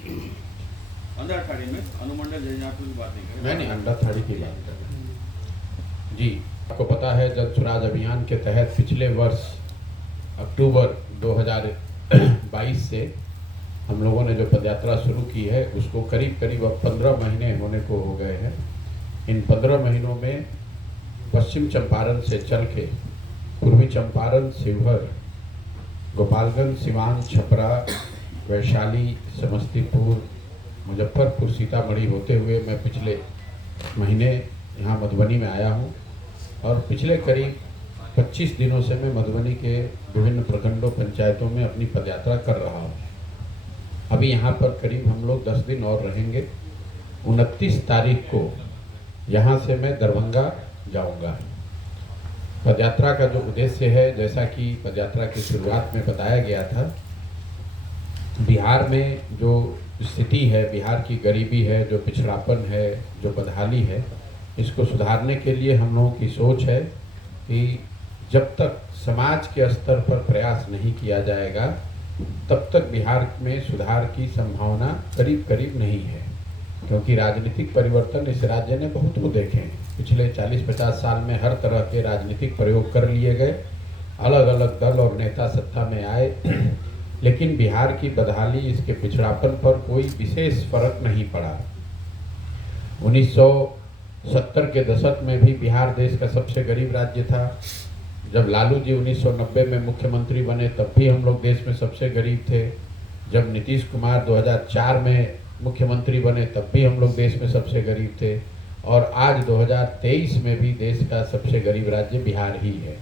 अंदर अखाड़ी में अनुमंडल जज आप लोग बात नहीं कर मैं नहीं अंडा थाड़ी की बात कर रहा हूँ जी। आपको पता है जल स्वराज अभियान के तहत पिछले वर्ष अक्टूबर 2022 से हम लोगों ने जो पदयात्रा शुरू की है उसको करीब करीब अब 15 महीने होने को हो गए हैं। इन 15 महीनों में पश्चिम चंपारण से चल के पूर्वी चंपारण, शिवहर, गोपालगंज, सिवान, छपरा, वैशाली, समस्तीपुर, मुजफ्फरपुर, सीतामढ़ी होते हुए मैं पिछले महीने यहाँ मधुबनी में आया हूँ और पिछले करीब 25 दिनों से मैं मधुबनी के विभिन्न प्रखंडों, पंचायतों में अपनी पदयात्रा कर रहा हूँ। अभी यहाँ पर करीब हम लोग 10 दिन और रहेंगे। 29 तारीख को यहाँ से मैं दरभंगा जाऊँगा। पदयात्रा का जो उद्देश्य है, जैसा कि पदयात्रा की शुरुआत में बताया गया था, बिहार में जो स्थिति है, बिहार की गरीबी है, जो पिछड़ापन है, जो बदहाली है, इसको सुधारने के लिए हम लोगों की सोच है कि जब तक समाज के स्तर पर प्रयास नहीं किया जाएगा तब तक बिहार में सुधार की संभावना करीब करीब नहीं है। क्योंकि राजनीतिक परिवर्तन इस राज्य ने बहुत को देखे हैं। पिछले 40-50 साल में हर तरह के राजनीतिक प्रयोग कर लिए गए, अलग अलग दल और नेता सत्ता में आए, लेकिन बिहार की बदहाली, इसके पिछड़ापन पर कोई विशेष फर्क नहीं पड़ा। 1970 के दशक में भी बिहार देश का सबसे गरीब राज्य था। जब लालू जी 1990 में मुख्यमंत्री बने तब भी हम लोग देश में सबसे गरीब थे। जब नीतीश कुमार 2004 में मुख्यमंत्री बने तब भी हम लोग देश में सबसे गरीब थे। और आज 2023 में भी देश का सबसे गरीब राज्य बिहार ही है।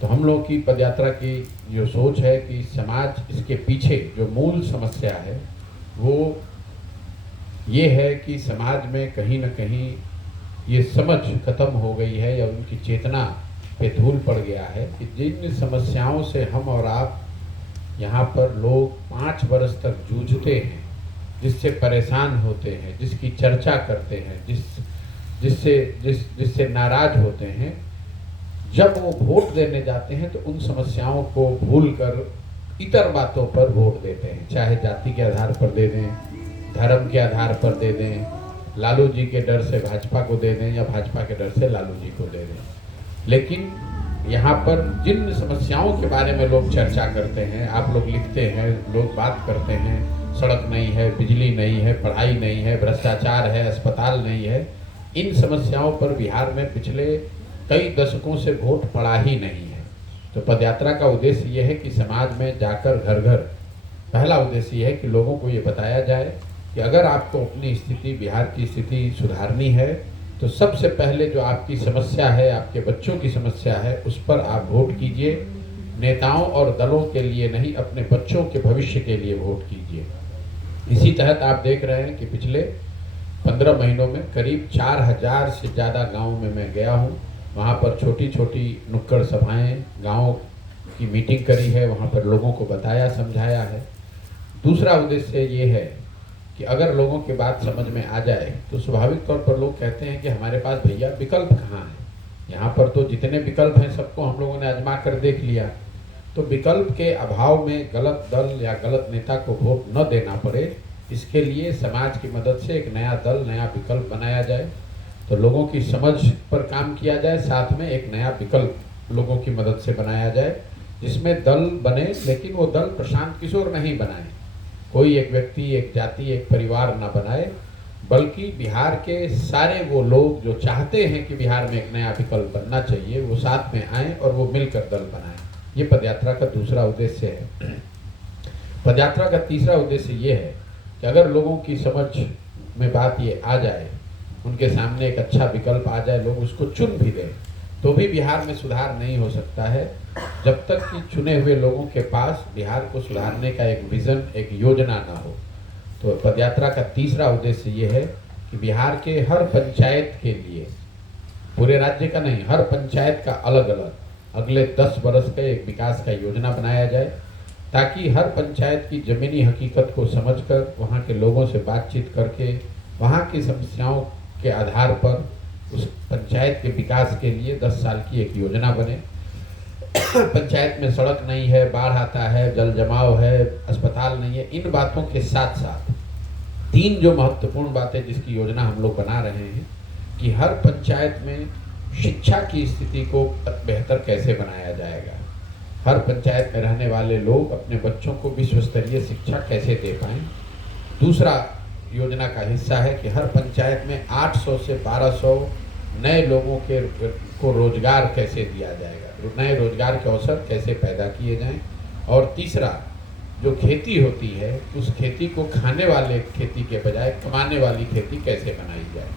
तो हम लोग की पदयात्रा की जो सोच है कि समाज, इसके पीछे जो मूल समस्या है वो ये है कि समाज में कहीं न कहीं ये समझ खत्म हो गई है या उनकी चेतना पे धूल पड़ गया है कि जिन समस्याओं से हम और आप यहाँ पर लोग 5 वर्ष तक जूझते हैं, जिससे परेशान होते हैं, जिसकी चर्चा करते हैं, जिससे नाराज होते हैं, जब वो वोट देने जाते हैं तो उन समस्याओं को भूलकर इतर बातों पर वोट देते हैं। चाहे जाति के आधार पर दे दें, धर्म के आधार पर दे दें, लालू जी के डर से भाजपा को दे दें या भाजपा के डर से लालू जी को दे दें। लेकिन यहाँ पर जिन समस्याओं के बारे में लोग चर्चा करते हैं, आप लोग लिखते हैं, लोग बात करते हैं, सड़क नहीं है, बिजली नहीं है, पढ़ाई नहीं है, भ्रष्टाचार है, अस्पताल नहीं है, इन समस्याओं पर बिहार में पिछले कई दशकों से वोट पड़ा ही नहीं है। तो पदयात्रा का उद्देश्य ये है कि समाज में जाकर घर घर, पहला उद्देश्य ये है कि लोगों को ये बताया जाए कि अगर आपको अपनी स्थिति, बिहार की स्थिति सुधारनी है तो सबसे पहले जो आपकी समस्या है, आपके बच्चों की समस्या है, उस पर आप वोट कीजिए। नेताओं और दलों के लिए नहीं, अपने बच्चों के भविष्य के लिए वोट कीजिए। इसी तहत आप देख रहे हैं कि पिछले 15 महीनों में करीब 4000 से ज़्यादा गाँव में मैं गया हूँ। वहाँ पर छोटी छोटी नुक्कड़ सभाएँ, गाँव की मीटिंग करी है, वहाँ पर लोगों को बताया, समझाया है। दूसरा उद्देश्य ये है कि अगर लोगों की बात समझ में आ जाए तो स्वाभाविक तौर पर लोग कहते हैं कि हमारे पास भैया विकल्प कहाँ है। यहाँ पर तो जितने विकल्प हैं सबको हम लोगों ने आजमा कर देख लिया। तो विकल्प के अभाव में गलत दल या गलत नेता को वोट न देना पड़े, इसके लिए समाज की मदद से एक नया दल, नया विकल्प बनाया जाए। तो लोगों की समझ पर काम किया जाए, साथ में एक नया विकल्प लोगों की मदद से बनाया जाए, जिसमें दल बने, लेकिन वो दल प्रशांत किशोर नहीं बनाए, कोई एक व्यक्ति, एक जाति, एक परिवार न बनाए, बल्कि बिहार के सारे वो लोग जो चाहते हैं कि बिहार में एक नया विकल्प बनना चाहिए, वो साथ में आएँ और वो मिलकर दल बनाएं। ये पदयात्रा का दूसरा उद्देश्य है। पदयात्रा का तीसरा उद्देश्य ये है कि अगर लोगों की समझ में बात ये आ जाए, उनके सामने एक अच्छा विकल्प आ जाए, लोग उसको चुन भी दें, तो भी बिहार में सुधार नहीं हो सकता है जब तक कि चुने हुए लोगों के पास बिहार को सुधारने का एक विज़न, एक योजना ना हो। तो पदयात्रा का तीसरा उद्देश्य ये है कि बिहार के हर पंचायत के लिए, पूरे राज्य का नहीं, हर पंचायत का अलग अलग अगले 10 वर्ष का एक विकास का योजना बनाया जाए, ताकि हर पंचायत की ज़मीनी हकीकत को समझकर, वहाँ के लोगों से बातचीत करके, वहाँ की समस्याओं के आधार पर उस पंचायत के विकास के लिए 10 साल की एक योजना बने। पंचायत में सड़क नहीं है, बाढ़ आता है, जल जमाव है, अस्पताल नहीं है, इन बातों के साथ साथ तीन जो महत्वपूर्ण बातें जिसकी योजना हम लोग बना रहे हैं कि हर पंचायत में शिक्षा की स्थिति को बेहतर कैसे बनाया जाएगा, हर पंचायत में रहने वाले लोग अपने बच्चों को विश्व स्तरीय शिक्षा कैसे दे पाएं। दूसरा योजना का हिस्सा है कि हर पंचायत में 800 से 1200 नए लोगों को रोजगार कैसे दिया जाएगा, नए रोजगार के अवसर कैसे पैदा किए जाएं। और तीसरा जो खेती होती है उस खेती को खाने वाले खेती के बजाय कमाने वाली खेती कैसे बनाई जाए।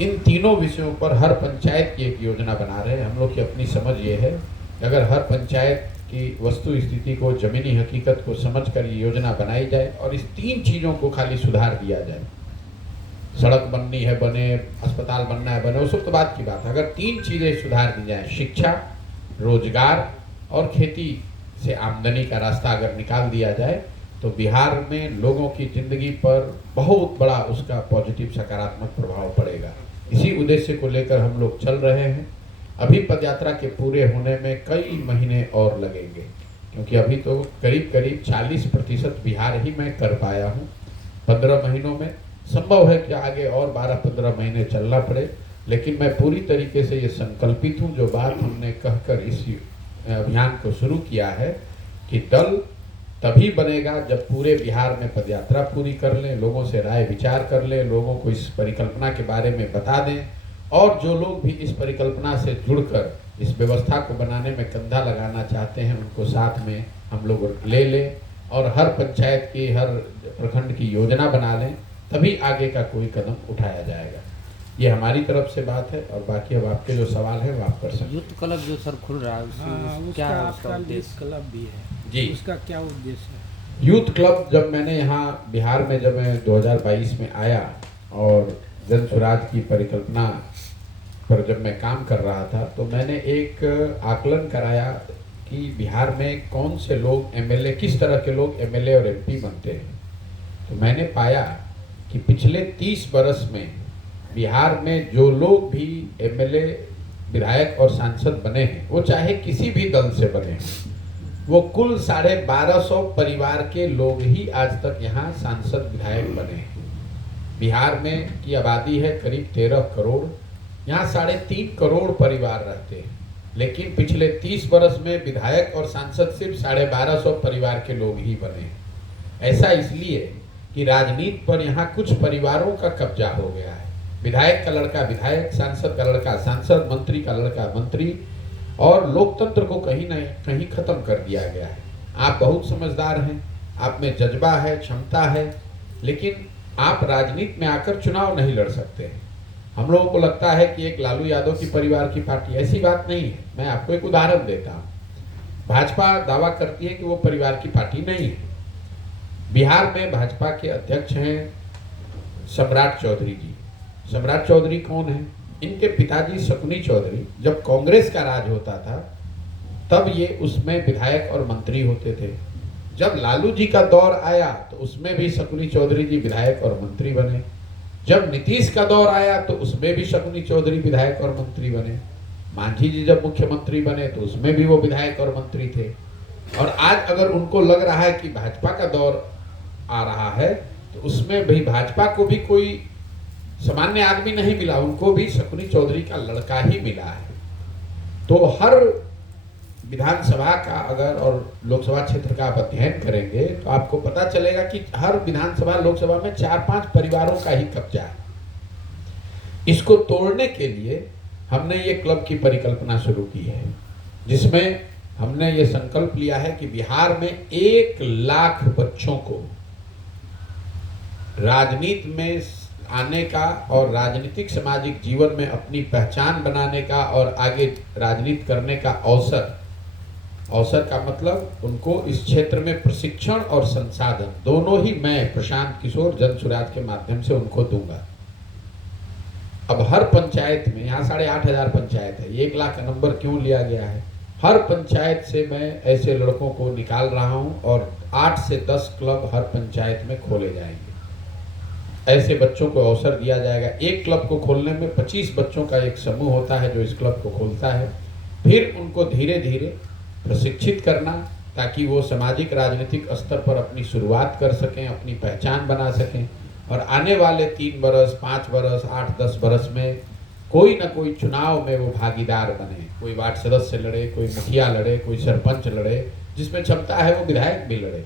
इन तीनों विषयों पर हर पंचायत की एक योजना बना रहे हैं। हम लोग की अपनी समझ ये है कि अगर हर पंचायत की वस्तु स्थिति को, जमीनी हकीकत को समझकर ये योजना बनाई जाए और इस तीन चीज़ों को खाली सुधार दिया जाए, सड़क बननी है बने, अस्पताल बनना है बने, वो सब तो बात की बात है। अगर तीन चीज़ें सुधार दी जाए, शिक्षा, रोजगार और खेती से आमदनी का रास्ता अगर निकाल दिया जाए, तो बिहार में लोगों की जिंदगी पर बहुत बड़ा उसका पॉजिटिव सकारात्मक प्रभाव पड़ेगा। इसी उद्देश्य को लेकर हम लोग चल रहे हैं। अभी पदयात्रा के पूरे होने में कई महीने और लगेंगे, क्योंकि अभी तो करीब करीब 40% बिहार ही मैं कर पाया हूँ 15 महीनों में। संभव है कि आगे और 12-15 महीने चलना पड़े, लेकिन मैं पूरी तरीके से ये संकल्पित हूँ। जो बात हमने कहकर इस अभियान को शुरू किया है कि दल तभी बनेगा जब पूरे बिहार में पदयात्रा पूरी कर लें, लोगों से राय विचार कर लें, लोगों को इस परिकल्पना के बारे में बता दें, और जो लोग भी इस परिकल्पना से जुड़कर इस व्यवस्था को बनाने में कंधा लगाना चाहते हैं उनको साथ में हम लोग ले लें और हर पंचायत की, हर प्रखंड की योजना बना लें, तभी आगे का कोई कदम उठाया जाएगा। ये हमारी तरफ से बात है। और बाकी अब आपके जो सवाल है वो आप कर सकते हैं। यूथ क्लब जो सर खुल रहा है क्या उसका उद्देश्य? क्लब भी है जी, उसका क्या उद्देश्य है? यूथ क्लब जब मैंने यहाँ बिहार में जब मैं 2022 में आया और जन स्वराज की परिकल्पना पर जब मैं काम कर रहा था, तो मैंने एक आकलन कराया कि बिहार में कौन से लोग एमएलए, किस तरह के लोग एमएलए और एमपी बनते हैं। तो मैंने पाया कि पिछले 30 बरस में बिहार में जो लोग भी एमएलए, विधायक और सांसद बने हैं, वो चाहे किसी भी दल से बने हैं, वो कुल 1250 परिवार के लोग ही आज तक यहाँ सांसद विधायक बने हैं। बिहार में की आबादी है करीब 13 करोड़, यहाँ 3.5 करोड़ परिवार रहते हैं, लेकिन पिछले 30 बरस में विधायक और सांसद सिर्फ 1250 परिवार के लोग ही बने हैं। ऐसा इसलिए कि राजनीति पर यहाँ कुछ परिवारों का कब्जा हो गया है। विधायक का लड़का विधायक, सांसद का लड़का सांसद, मंत्री का लड़का मंत्री, और लोकतंत्र को कहीं न कहीं खत्म कर दिया गया है। आप बहुत समझदार हैं, आप में जज्बा है, क्षमता है, लेकिन आप राजनीति में आकर चुनाव नहीं लड़ सकते हैं। हम लोगों को लगता है कि एक लालू यादव की परिवार की पार्टी, ऐसी बात नहीं है। मैं आपको एक उदाहरण देता हूँ। भाजपा दावा करती है कि वो परिवार की पार्टी नहीं है। बिहार में भाजपा के अध्यक्ष हैं सम्राट चौधरी जी। सम्राट चौधरी कौन है? इनके पिताजी शकुनी चौधरी, जब कांग्रेस का राज होता था तब ये उसमें विधायक और मंत्री होते थे। जब लालू जी का दौर आया तो उसमें भी शकुनी चौधरी जी विधायक और मंत्री बने। जब नीतीश का दौर आया तो उसमें भी शकुनी चौधरी विधायक और मंत्री बने। मांझी जी जब मुख्यमंत्री बने तो उसमें भी वो विधायक और मंत्री थे। और आज अगर उनको लग रहा है कि भाजपा का दौर आ रहा है तो उसमें भी भाजपा को भी कोई सामान्य आदमी नहीं मिला, उनको भी शकुनी चौधरी का लड़का ही मिला है। तो हर विधानसभा का अगर और लोकसभा क्षेत्र का आप अध्ययन करेंगे तो आपको पता चलेगा कि हर विधानसभा लोकसभा में 4-5 परिवारों का ही कब्जा है। इसको तोड़ने के लिए हमने ये क्लब की परिकल्पना शुरू की है, जिसमें हमने ये संकल्प लिया है कि बिहार में 1 लाख बच्चों को राजनीति में आने का और राजनीतिक सामाजिक जीवन में अपनी पहचान बनाने का और आगे राजनीति करने का अवसर का मतलब उनको इस क्षेत्र में प्रशिक्षण और संसाधन दोनों ही मैं प्रशांत किशोर जन स्वराज के माध्यम से उनको दूंगा। अब हर पंचायत में, यहाँ 8,500 पंचायत है, 1 लाख का नंबर क्यों लिया गया है? हर पंचायत से मैं ऐसे लड़कों को निकाल रहा हूँ और 8 से 10 क्लब हर पंचायत में खोले जाएंगे। ऐसे बच्चों को अवसर दिया जाएगा। एक क्लब को खोलने में 25 बच्चों का एक समूह होता है जो इस क्लब को खोलता है। फिर उनको धीरे धीरे प्रशिक्षित करना ताकि वो सामाजिक राजनीतिक स्तर पर अपनी शुरुआत कर सकें, अपनी पहचान बना सकें और आने वाले 3 बरस, 5 बरस, 8-10 बरस में कोई ना कोई चुनाव में वो भागीदार बने। कोई वार्ड सदस्य लड़े, कोई मुखिया लड़े, कोई सरपंच लड़े, जिसमें क्षमता है वो विधायक भी लड़े।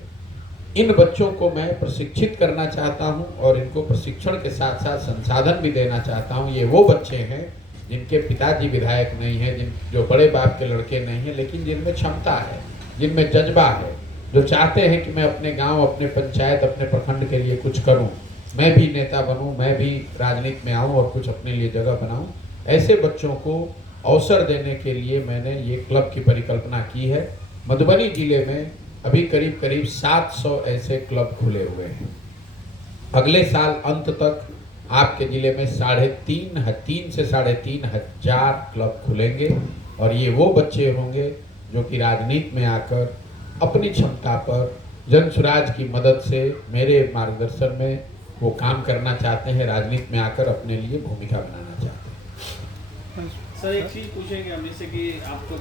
इन बच्चों को मैं प्रशिक्षित करना चाहता हूं और इनको प्रशिक्षण के साथ साथ संसाधन भी देना चाहता हूं। ये वो बच्चे हैं जिनके पिताजी विधायक नहीं है, जो बड़े बाप के लड़के नहीं हैं, लेकिन जिनमें क्षमता है, जिनमें जज्बा है, जो चाहते हैं कि मैं अपने गांव, अपने पंचायत, अपने प्रखंड के लिए कुछ करूं, मैं भी नेता बनूं, मैं भी राजनीति में आऊं और कुछ अपने लिए जगह बनाऊं। ऐसे बच्चों को अवसर देने के लिए मैंने ये क्लब की परिकल्पना की है। मधुबनी जिले में अभी करीब करीब 700 ऐसे क्लब खुले हुए हैं। अगले साल अंत तक आपके जिले में 3.5 से 3.5 हजार क्लब खुलेंगे और ये वो बच्चे होंगे जो कि राजनीति में आकर अपनी क्षमता पर जन सुराज की मदद से मेरे मार्गदर्शन में वो काम करना चाहते हैं, राजनीति में आकर अपने लिए भूमिका बनाना चाहते हैं। सर एक चीज़ पूछेंगे हम, जैसे कि आप तो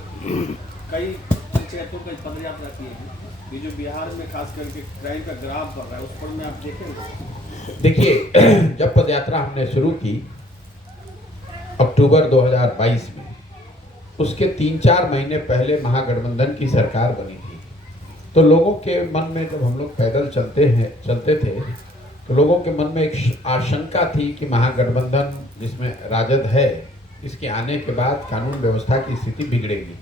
कई पंचायतों की पद यात्रा की है, ये जो बिहार में खास करके क्राइम का ग्राफ बढ़ रहा है उस पर में आप देखेंगे? देखिए, जब पद यात्रा हमने शुरू की अक्टूबर 2022 में, उसके 3-4 महीने पहले महागठबंधन की सरकार बनी थी। तो लोगों के मन में, जब हम लोग पैदल चलते थे, तो लोगों के मन में एक आशंका थी कि महागठबंधन जिसमें राजद है, इसके आने के बाद कानून व्यवस्था की स्थिति बिगड़ेगी।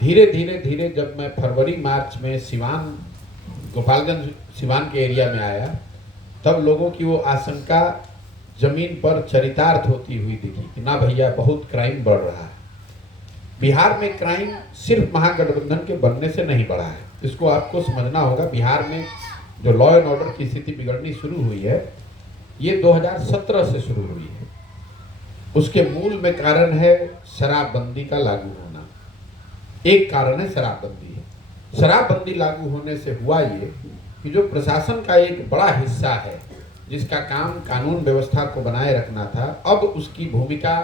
धीरे जब मैं फरवरी-मार्च में गोपालगंज सिवान के एरिया में आया, तब लोगों की वो आशंका जमीन पर चरितार्थ होती हुई दिखी कि ना भैया, बहुत क्राइम बढ़ रहा है। बिहार में क्राइम सिर्फ महागठबंधन के बनने से नहीं बढ़ा है, इसको आपको समझना होगा। बिहार में जो लॉ एंड ऑर्डर की स्थिति बिगड़नी शुरू हुई है, ये 2017 से शुरू हुई है। उसके मूल में कारण है शराबबंदी का लागू होना। एक कारण है शराबबंदी है। शराबबंदी लागू होने से हुआ ये कि जो प्रशासन का एक बड़ा हिस्सा है, जिसका काम कानून व्यवस्था को बनाए रखना था, अब उसकी भूमिका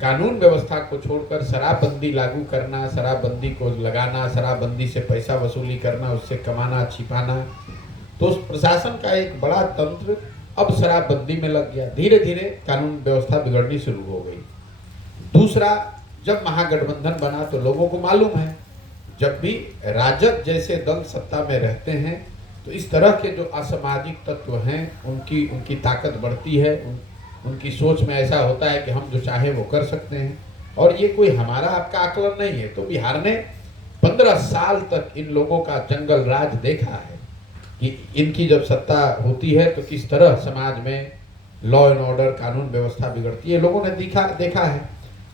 कानून व्यवस्था को छोड़कर शराबबंदी लागू करना, शराबबंदी को लगाना, शराबबंदी से पैसा वसूली करना, उससे कमाना, छिपाना, तो उस प्रशासन का एक बड़ा तंत्र अब शराबबंदी में लग गया। धीरे धीरे कानून व्यवस्था बिगड़नी शुरू हो गई। दूसरा, जब महागठबंधन बना तो लोगों को मालूम है, जब भी राजद जैसे दल सत्ता में रहते हैं तो इस तरह के जो असामाजिक तत्व हैं उनकी ताकत बढ़ती है। उनकी सोच में ऐसा होता है कि हम जो चाहे वो कर सकते हैं, और ये कोई हमारा आपका आकलन नहीं है। तो बिहार ने 15 साल तक इन लोगों का जंगल राज देखा है कि इनकी जब सत्ता होती है तो किस तरह समाज में लॉ एंड ऑर्डर, कानून व्यवस्था बिगड़ती है, लोगों ने देखा है।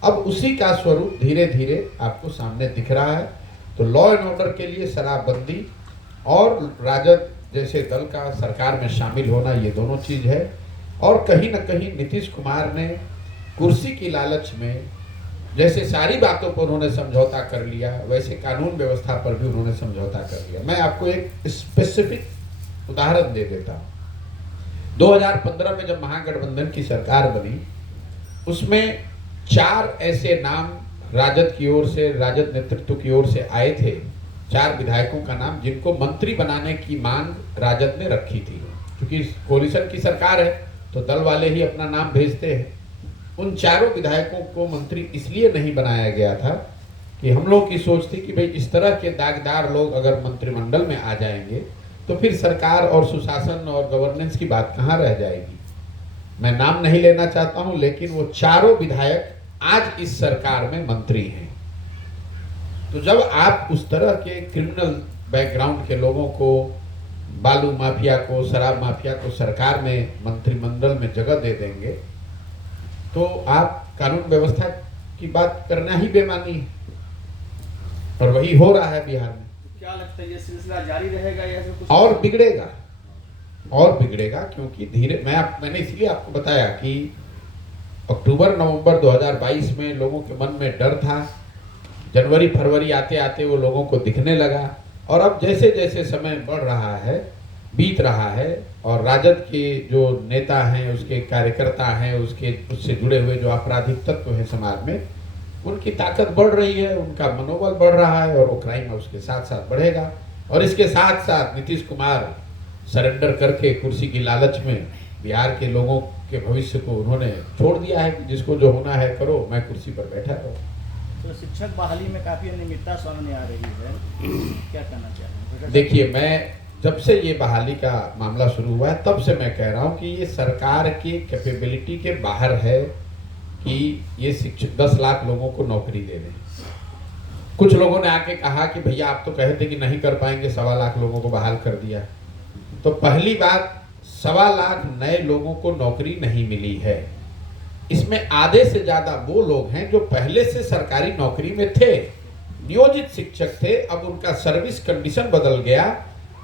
अब उसी का स्वरूप धीरे धीरे आपको सामने दिख रहा है। तो लॉ एंड ऑर्डर के लिए शराबबंदी और राजद जैसे दल का सरकार में शामिल होना, ये दोनों चीज है। और कहीं न कहीं नीतीश कुमार ने कुर्सी की लालच में जैसे सारी बातों पर उन्होंने समझौता कर लिया, वैसे कानून व्यवस्था पर भी उन्होंने समझौता कर लिया। मैं आपको एक स्पेसिफिक उदाहरण दे देता हूँ। 2015 में जब महागठबंधन की सरकार बनी, उसमें 4 ऐसे नाम राजद की ओर से, राजद नेतृत्व की ओर से आए थे, 4 विधायकों का नाम, जिनको मंत्री बनाने की मांग राजद ने रखी थी। क्योंकि कोalition की सरकार है तो दल वाले ही अपना नाम भेजते हैं। उन 4 विधायकों को मंत्री इसलिए नहीं बनाया गया था कि हम लोग की सोच थी कि भाई इस तरह के दागदार लोग अगर मंत्रिमंडल में आ जाएंगे तो फिर सरकार और सुशासन और गवर्नेंस की बात कहाँ रह जाएगी। मैं नाम नहीं लेना चाहता हूं, लेकिन वो 4 विधायक आज इस सरकार में मंत्री हैं। तो जब आप उस तरह के क्रिमिनल बैकग्राउंड के लोगों को, बालू माफिया को, शराब माफिया को सरकार में, मंत्रिमंडल में जगह दे देंगे, तो आप कानून व्यवस्था की बात करना ही बेमानी है। और वही हो रहा है बिहार में। क्या लगता है ये सिलसिला जारी रहेगा या फिर कुछ और बिगड़ेगा क्योंकि मैंने इसलिए आपको बताया कि अक्टूबर-नवंबर 2022 में लोगों के मन में डर था। जनवरी फरवरी आते आते वो लोगों को दिखने लगा। और अब जैसे जैसे समय बढ़ रहा है, बीत रहा है, और राजद के जो नेता हैं, उसके कार्यकर्ता हैं, उससे जुड़े हुए जो आपराधिक तत्व हैं समाज में, उनकी ताकत बढ़ रही है, उनका मनोबल बढ़ रहा है और वो क्राइम उसके साथ साथ बढ़ेगा। और इसके साथ साथ नीतीश कुमार सरेंडर करके कुर्सी की लालच में बिहार के लोगों के भविष्य को उन्होंने छोड़ दिया है कि जिसको जो होना है करो, मैं कुर्सी पर बैठा रहूं। तो शिक्षक बहाली में काफ़ी अनियमितता सामने आ रही है, क्या कहना चाहेंगे? देखिए, मैं जब से ये बहाली का मामला शुरू हुआ है तब से मैं कह रहा हूँ कि ये सरकार की कैपेबिलिटी के बाहर है कि ये शिक्षक 10 लाख लोगों को नौकरी दे दें। कुछ लोगों ने आके कहा कि भैया आप तो कहे थे कि नहीं कर पाएंगे, 1.25 लाख लोगों को बहाल कर दिया। तो पहली बात, 1.25 लाख नए लोगों को नौकरी नहीं मिली है। इसमें आधे से ज्यादा वो लोग हैं जो पहले से सरकारी नौकरी में थे, नियोजित शिक्षक थे, अब उनका सर्विस कंडीशन बदल गया,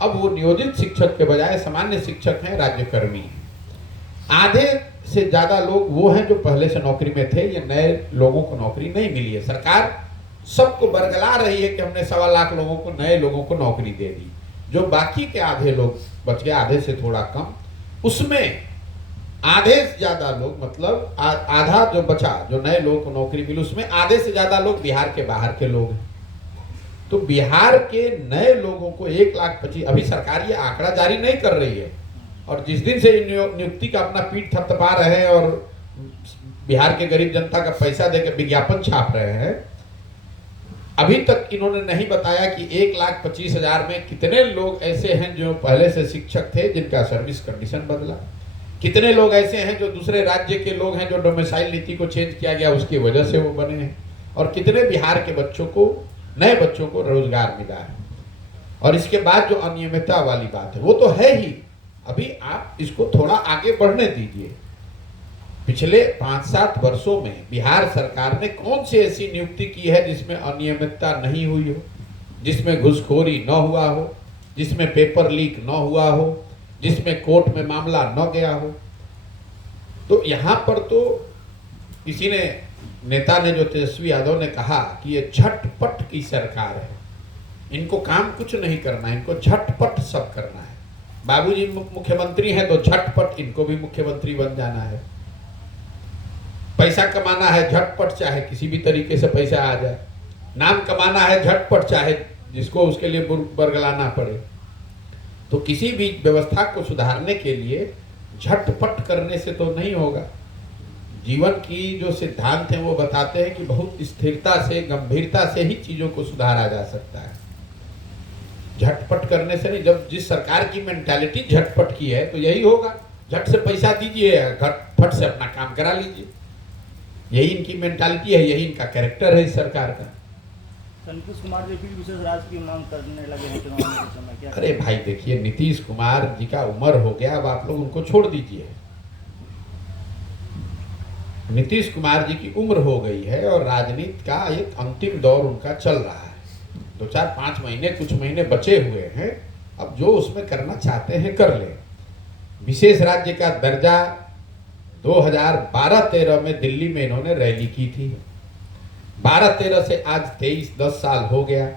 अब वो नियोजित शिक्षक के बजाय सामान्य शिक्षक हैं, राज्यकर्मी। आधे से ज्यादा लोग वो हैं जो पहले से नौकरी में थे, ये नए लोगों को नौकरी नहीं मिली है। सरकार सबको बरगला रही है कि हमने 1.25 लाख लोगों को, नए लोगों को नौकरी दे दी। जो बाकी के आधे लोग बच गए, आधे से थोड़ा कम, उसमें आधे से ज्यादा लोग, मतलब आधा जो बचा, जो नए लोगों को नौकरी मिली, उसमें आधे से ज्यादा लोग बिहार के बाहर के लोग हैं। तो बिहार के नए लोगों को 1,25,000, अभी सरकार ये आंकड़ा जारी नहीं कर रही है, और जिस दिन से नियुक्ति का अपना पीठ थपथपा रहे हैं और बिहार के गरीब जनता का पैसा देकर विज्ञापन छाप रहे हैं, अभी तक इन्होंने नहीं बताया कि 1,25,000 में कितने लोग ऐसे हैं जो पहले से शिक्षक थे जिनका सर्विस कंडीशन बदला, कितने लोग ऐसे हैं जो दूसरे राज्य के लोग हैं जो डोमिसाइल नीति को चेंज किया गया उसकी वजह से वो बने हैं, और कितने बिहार के बच्चों को, नए बच्चों को रोजगार मिला है। और इसके बाद जो अनियमितता वाली बात है वो तो है ही, अभी आप इसको थोड़ा आगे बढ़ने दीजिए। पिछले 5-7 वर्षों में बिहार सरकार ने कौन सी ऐसी नियुक्ति की है जिसमें अनियमितता नहीं हुई हो, जिसमें घुसखोरी न हुआ हो, जिसमें पेपर लीक न हुआ हो, जिसमें कोर्ट में मामला न गया हो। तो यहाँ पर तो किसी ने, नेता ने, जो तेजस्वी यादव ने कहा कि ये झटपट की सरकार है, इनको काम कुछ नहीं करना है, इनको झटपट सब करना है। बाबूजी मुख्यमंत्री हैं तो झटपट इनको भी मुख्यमंत्री बन जाना है। पैसा कमाना है झटपट, चाहे किसी भी तरीके से पैसा आ जाए। नाम कमाना है झटपट, चाहे जिसको उसके लिए बरगलाना पड़े। तो किसी भी व्यवस्था को सुधारने के लिए झटपट करने से तो नहीं होगा। जीवन की जो सिद्धांत हैं वो बताते हैं कि बहुत स्थिरता से, गंभीरता से ही चीजों को सुधारा जा सकता है, झटपट करने से नहीं। जब जिस सरकार की मेंटालिटी झटपट की है तो यही होगा, झट से पैसा दीजिए, फट से अपना काम करा लीजिए। यही इनकी मेंटालिटी है, यही इनका कैरेक्टर है इस सरकार का। नीतीश कुमार जी भी विशेष राज की मांग करने लगे हैं चुनाव के समय, क्या? अरे भाई देखिए, नीतीश कुमार जी का उम्र हो गया, अब आप लोग उनको छोड़ दीजिए। नीतीश कुमार जी की उम्र हो गई है और राजनीति का एक अंतिम दौर उनका चल रहा है। 2-4-5 महीने, कुछ महीने बचे हुए हैं, अब जो उसमें करना चाहते हैं कर लें। विशेष राज्य का दर्जा 2012-13 में दिल्ली में इन्होंने रैली की थी। 12-13 से आज 23, 10 साल हो गया।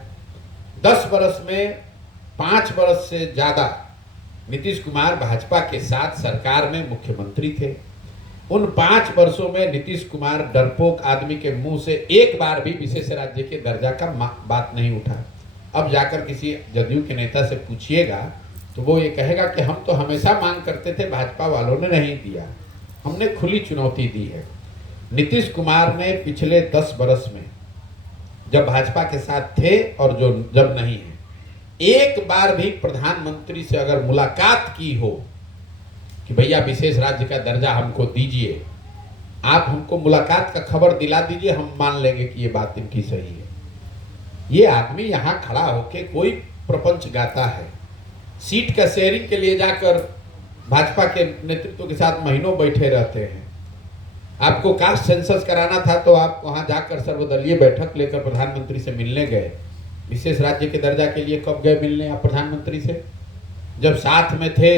10 वर्ष में 5 वर्ष से ज्यादा नीतीश कुमार भाजपा के साथ सरकार में मुख्यमंत्री थे। उन 5 वर्षों में नीतीश कुमार डरपोक आदमी के मुंह से एक बार भी विशेष राज्य के दर्जा का बात नहीं उठा। अब जाकर किसी जदयू के नेता से पूछिएगा तो वो ये कहेगा कि हम तो हमेशा मांग करते थे, भाजपा वालों ने नहीं दिया, हमने खुली चुनौती दी है। नीतीश कुमार ने पिछले 10 वर्ष में, जब भाजपा के साथ थे और जो जब नहीं है, एक बार भी प्रधानमंत्री से अगर मुलाकात की हो कि भैया विशेष राज्य का दर्जा हमको दीजिए, आप हमको मुलाकात का खबर दिला दीजिए, हम मान लेंगे कि ये बात इनकी सही है। ये आदमी यहाँ खड़ा होके कोई प्रपंच गाता है, सीट का शेयरिंग के लिए जाकर भाजपा के नेतृत्व के साथ महीनों बैठे रहते हैं। आपको कास्ट सेंसस कराना था तो आप वहां जाकर सर्वदलीय बैठक लेकर प्रधानमंत्री से मिलने गए। विशेष राज्य के दर्जा के लिए कब गए मिलने आप प्रधानमंत्री से? जब साथ में थे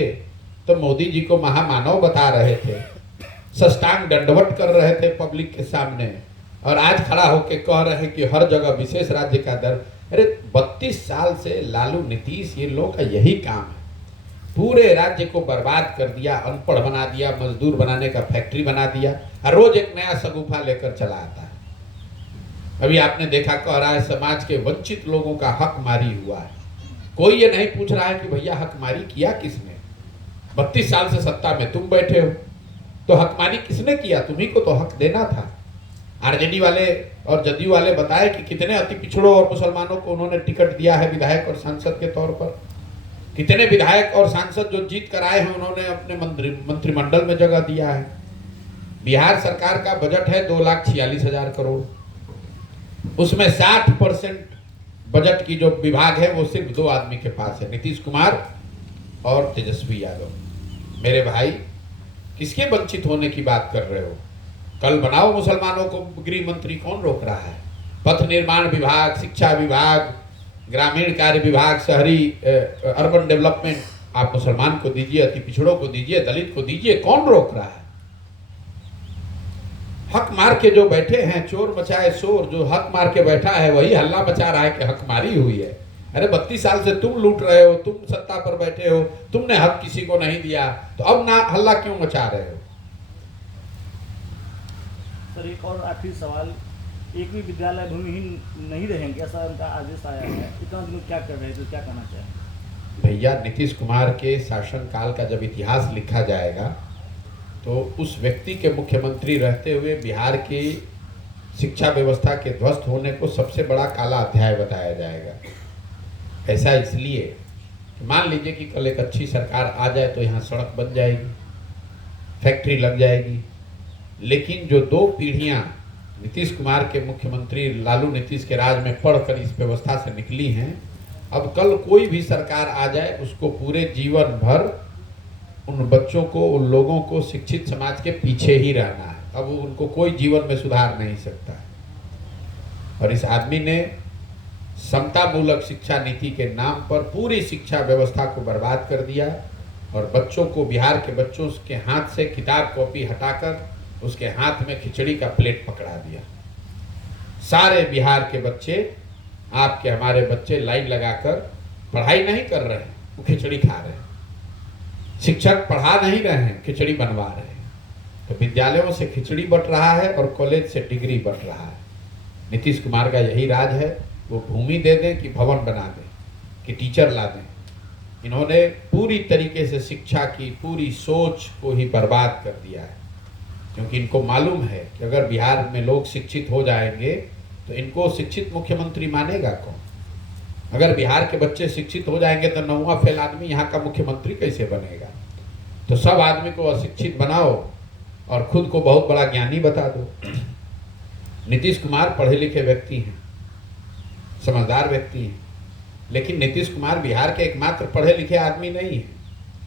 तो मोदी जी को महामानव बता रहे थे, साष्टांग दंडवत कर रहे थे पब्लिक के सामने, और आज खड़ा होकर कह रहे हैं कि हर जगह विशेष राज्य का दर्जा। अरे 32 साल से लालू नीतीश, ये लोग का यही काम है, पूरे राज्य को बर्बाद कर दिया, अनपढ़ बना दिया, मजदूर बनाने का फैक्ट्री बना दिया, और रोज एक नया सगुफा लेकर चला आता है। अभी आपने देखा कह रहा है समाज के वंचित लोगों का हक मारी हुआ है। कोई ये नहीं पूछ रहा है कि भैया हकमारी किया किसने? 32 साल से सत्ता में तुम बैठे हो, तो हकमारी किसने किया? तुम्ही को तो हक देना था। आरजेडी वाले और जदयू वाले बताए कि कितने अति पिछड़ों और मुसलमानों को उन्होंने टिकट दिया है विधायक और सांसद के तौर पर। कितने विधायक और सांसद जो जीत कर आए हैं उन्होंने अपने मंत्रिमंडल में जगह दिया है। बिहार सरकार का बजट है 2,46,000 करोड़, उसमें 60% बजट की जो विभाग है वो सिर्फ 2 आदमी के पास है, नीतीश कुमार और तेजस्वी यादव। मेरे भाई, किसके वंचित होने की बात कर रहे हो? कल बनाओ मुसलमानों को गृह मंत्री, कौन रोक रहा है? पथ निर्माण विभाग, शिक्षा विभाग, ग्रामीण कार्य विभाग, शहरी अर्बन डेवलपमेंट आप मुसलमान को दीजिए, अति पिछड़ों को दीजिए, दलित को दीजिए, कौन रोक रहा है? हक मार के जो बैठे हैं, चोर मचाए शोर, जो हक मार के बैठा है वही हल्ला मचा रहा है कि हक मारी हुई है। अरे 32 साल से तुम लूट रहे हो, तुम सत्ता पर बैठे हो, तुमने हक किसी को नहीं दिया, तो अब ना हल्ला क्यों मचा रहे हो? सर एक और आखिरी सवाल, एक भी विद्यालय भूमिहीन नहीं रहेंगे ऐसा उनका आदेश आया है, इतना दिन क्या कर रहे थे, क्या करना चाहिए? भैया, नीतीश कुमार के शासनकाल का जब इतिहास लिखा जाएगा तो उस व्यक्ति के मुख्यमंत्री रहते हुए बिहार की शिक्षा व्यवस्था के ध्वस्त होने को सबसे बड़ा काला अध्याय बताया जाएगा। ऐसा इसलिए कि मान लीजिए कि कल एक अच्छी सरकार आ जाए तो यहाँ सड़क बन जाएगी, फैक्ट्री लग जाएगी, लेकिन जो 2 पीढ़ियाँ नीतीश कुमार के मुख्यमंत्री लालू नीतीश के राज में पढ़कर इस व्यवस्था से निकली हैं, अब कल कोई भी सरकार आ जाए उसको पूरे जीवन भर उन बच्चों को, उन लोगों को शिक्षित समाज के पीछे ही रहना है। अब उनको कोई जीवन में सुधार नहीं सकता है। और इस आदमी ने समतामूलक शिक्षा नीति के नाम पर पूरी शिक्षा व्यवस्था को बर्बाद कर दिया और बच्चों को, बिहार के बच्चों के हाथ से किताब कॉपी हटाकर उसके हाथ में खिचड़ी का प्लेट पकड़ा दिया। सारे बिहार के बच्चे, आपके हमारे बच्चे लाइन लगाकर पढ़ाई नहीं कर रहे हैं, वो खिचड़ी खा रहे हैं। शिक्षक पढ़ा नहीं रहे हैं, खिचड़ी बनवा रहे हैं। तो विद्यालयों से खिचड़ी बट रहा है और कॉलेज से डिग्री बट रहा है। नीतीश कुमार का यही राज है, वो भूमि दे दें कि भवन बना दें कि टीचर ला दें। इन्होंने पूरी तरीके से शिक्षा की पूरी सोच को ही बर्बाद कर दिया है, क्योंकि इनको मालूम है कि अगर बिहार में लोग शिक्षित हो जाएंगे तो इनको शिक्षित मुख्यमंत्री मानेगा कौन? अगर बिहार के बच्चे शिक्षित हो जाएंगे तो 9वां फेल आदमी यहाँ का मुख्यमंत्री कैसे बनेगा? तो सब आदमी को अशिक्षित बनाओ और खुद को बहुत बड़ा ज्ञानी बता दो। नीतीश कुमार पढ़े लिखे व्यक्ति हैं, समझदार व्यक्ति हैं, लेकिन नीतीश कुमार बिहार के एकमात्र पढ़े लिखे आदमी नहीं है।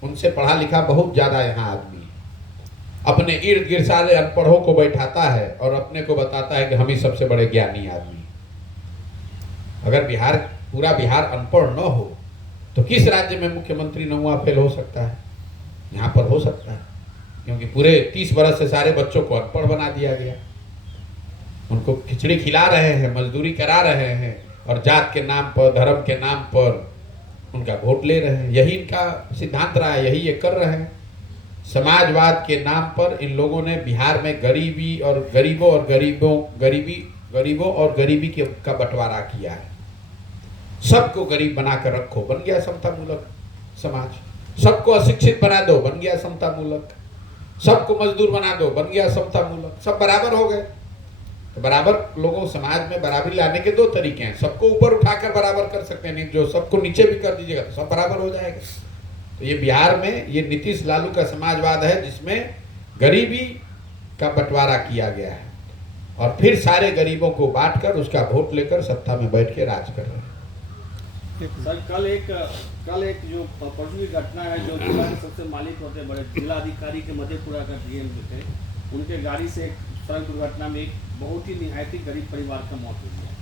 उनसे पढ़ा लिखा बहुत ज़्यादा यहाँ आदमी है। अपने इर्द गिर्द सारे अनपढ़ों को बैठाता है और अपने को बताता है कि हम ही सबसे बड़े ज्ञानी आदमी। अगर पूरा बिहार अनपढ़ न हो तो किस राज्य में मुख्यमंत्री 9वां फेल हो सकता है? यहाँ पर हो सकता है, क्योंकि पूरे 30 बरस से सारे बच्चों को अनपढ़ बना दिया गया। उनको खिचड़ी खिला रहे हैं, मजदूरी करा रहे हैं और जात के नाम पर, धर्म के नाम पर उनका वोट ले रहे हैं। यही इनका सिद्धांत रहा है, यही ये कर रहे हैं। समाजवाद के नाम पर इन लोगों ने बिहार में गरीबी और गरीबी का बंटवारा किया है। सबको गरीब बनाकर रखो, बन गया समतामूलक समाज। सबको अशिक्षित बना दो, बन गया समतामूलक। सबको मजदूर बना दो, बन गया समतामूलक। सब बराबर हो गए। तो बराबर लोगों, समाज में बराबरी लाने के 2 तरीके हैं। सबको ऊपर उठाकर बराबर कर सकते हैं, जो सबको नीचे भी कर दीजिएगा तो सब बराबर हो जाएगा। तो ये बिहार में ये नीतीश लालू का समाजवाद है, जिसमें गरीबी का बंटवारा किया गया है और फिर सारे गरीबों को बांटकर उसका वोट लेकर सत्ता में बैठ के राज कर रहे हैं। सर कल एक जो परसों की घटना है, जो जिला के सबसे मालिक होते बड़े जिला अधिकारी के मधेपुरा का डीएम जो थे, उनके गाड़ी से एक सड़क दुर्घटना में एक बहुत ही निहायती गरीब परिवार का मौत हुई है।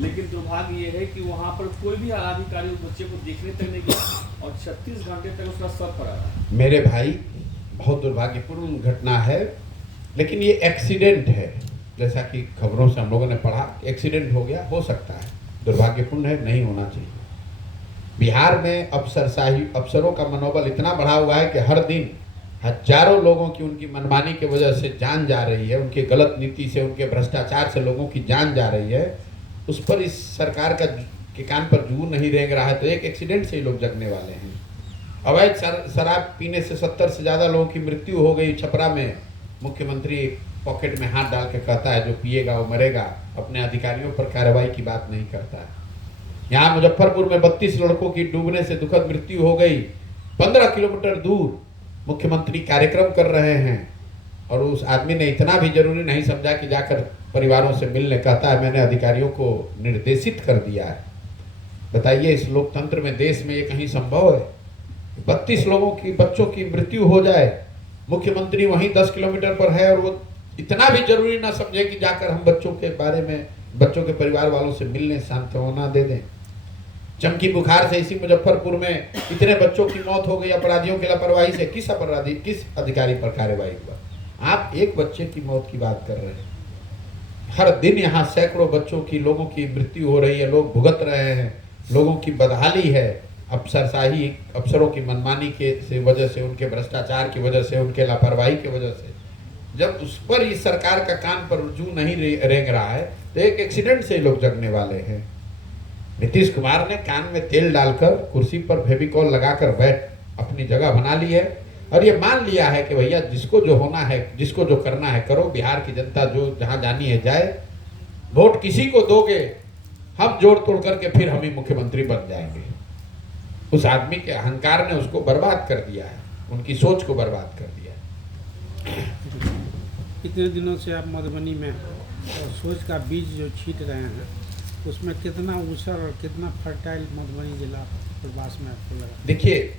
लेकिन दुर्भाग्य ये है कि वहाँ पर कोई भी आलाधिकारी उस बच्चे को देखने तक नहीं गया और 36 घंटे तक उसका शव पड़ा रहा। मेरे भाई, बहुत दुर्भाग्यपूर्ण घटना है, लेकिन ये एक्सीडेंट है। जैसा कि खबरों से हम लोगों ने पढ़ा, एक्सीडेंट हो गया, हो सकता है, दुर्भाग्यपूर्ण है, नहीं होना चाहिए। बिहार में अफसरों का मनोबल इतना बढ़ा हुआ है कि हर दिन हजारों लोगों की उनकी मनमानी की वजह से जान जा रही है, उनकी गलत नीति से, उनके भ्रष्टाचार से लोगों की जान जा रही है, उस पर इस सरकार का के कान पर जू नहीं रेंग रहा है। तो एक एक्सीडेंट से ही लोग जगने वाले हैं। अवैध शराब पीने से 70 से ज़्यादा लोगों की मृत्यु हो गई छपरा में। मुख्यमंत्री पॉकेट में हाथ डाल के कहता है जो पिएगा वो मरेगा, अपने अधिकारियों पर कार्रवाई की बात नहीं करता है। यहाँ मुजफ्फरपुर में 32 लड़कों की डूबने से दुखद मृत्यु हो गई। 15 किलोमीटर दूर मुख्यमंत्री कार्यक्रम कर रहे हैं और उस आदमी ने इतना भी जरूरी नहीं समझा कि जाकर परिवारों से मिलने। कहता है मैंने अधिकारियों को निर्देशित कर दिया है। बताइए इस लोकतंत्र में, देश में ये कहीं संभव है? 32 लोगों की, बच्चों की मृत्यु हो जाए, मुख्यमंत्री वहीं 10 किलोमीटर पर है और वो इतना भी जरूरी ना समझे कि जाकर हम बच्चों के बारे में, बच्चों के परिवार वालों से मिलने, सांत्वना दे दें। चमकी बुखार से इसी मुजफ्फरपुर में इतने बच्चों की मौत हो गई अपराधियों की लापरवाही से। किस अपराधी, किस अधिकारी पर कार्रवाई हुआ? आप एक बच्चे की मौत की बात कर रहे हैं। हर दिन यहाँ सैकड़ों बच्चों की, लोगों की मृत्यु हो रही है, लोग भुगत रहे हैं, लोगों की बदहाली है अफसरशाही, अफसरों की मनमानी के से वजह से, उनके भ्रष्टाचार की वजह से, उनके लापरवाही की वजह से। जब उस पर इस सरकार का कान पर जू नहीं रेंग रहा है तो एक एक्सीडेंट से लोग जगने वाले हैं। नीतीश कुमार ने कान में तेल डालकर कुर्सी पर फेविकॉल लगाकर बैठ अपनी जगह बना ली है और ये मान लिया है कि भैया जिसको जो होना है, जिसको जो करना है करो, बिहार की जनता जो जहां जानी है जाए, वोट किसी को दोगे हम जोड़ तोड़ करके फिर हम ही मुख्यमंत्री बन जाएंगे। उस आदमी के अहंकार ने उसको बर्बाद कर दिया है, उनकी सोच को बर्बाद कर दिया है। इतने दिनों से आप मधुबनी में सोच का बीज जो छींट रहे हैं, उसमें कितना ऊसर और कितना फर्टाइल मधुबनी जिला प्रवास में आपको लगा? देखिए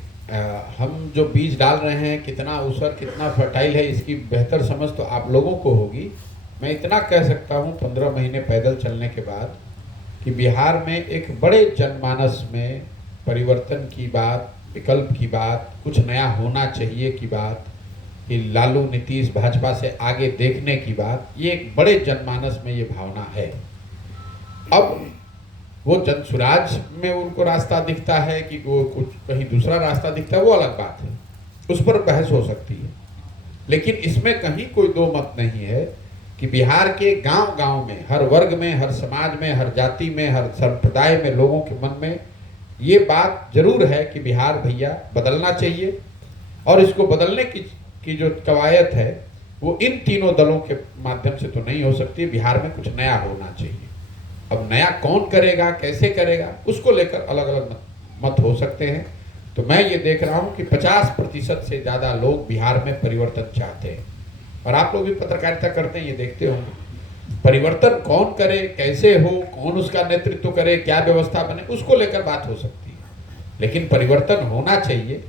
हम जो बीज डाल रहे हैं कितना ऊसर कितना फर्टाइल है, इसकी बेहतर समझ तो आप लोगों को होगी। मैं इतना कह सकता हूँ 15 महीने पैदल चलने के बाद कि बिहार में एक बड़े जनमानस में परिवर्तन की बात, विकल्प की बात, कुछ नया होना चाहिए की बात, कि लालू नीतीश भाजपा से आगे देखने की बात, ये एक बड़े जनमानस में ये भावना है। अब वो जनसुराज में उनको रास्ता दिखता है कि वो कुछ कहीं दूसरा रास्ता दिखता है, वो अलग बात है, उस पर बहस हो सकती है। लेकिन इसमें कहीं कोई दो मत नहीं है कि बिहार के गांव-गांव में, हर वर्ग में, हर समाज में, हर जाति में, हर संप्रदाय में लोगों के मन में ये बात जरूर है कि बिहार भैया बदलना चाहिए। और इसको बदलने की जो कवायद है वो इन तीनों दलों के माध्यम से तो नहीं हो सकती। बिहार में कुछ नया होना चाहिए। अब नया कौन करेगा, कैसे करेगा, उसको लेकर अलग अलग मत हो सकते हैं। तो मैं ये देख रहा हूँ कि 50% से ज़्यादा लोग बिहार में परिवर्तन चाहते हैं। और आप लोग भी पत्रकारिता करते हैं, ये देखते होंगे परिवर्तन कौन करे, कैसे हो, कौन उसका नेतृत्व करे, क्या व्यवस्था बने, उसको लेकर बात हो सकती है। लेकिन परिवर्तन होना चाहिए।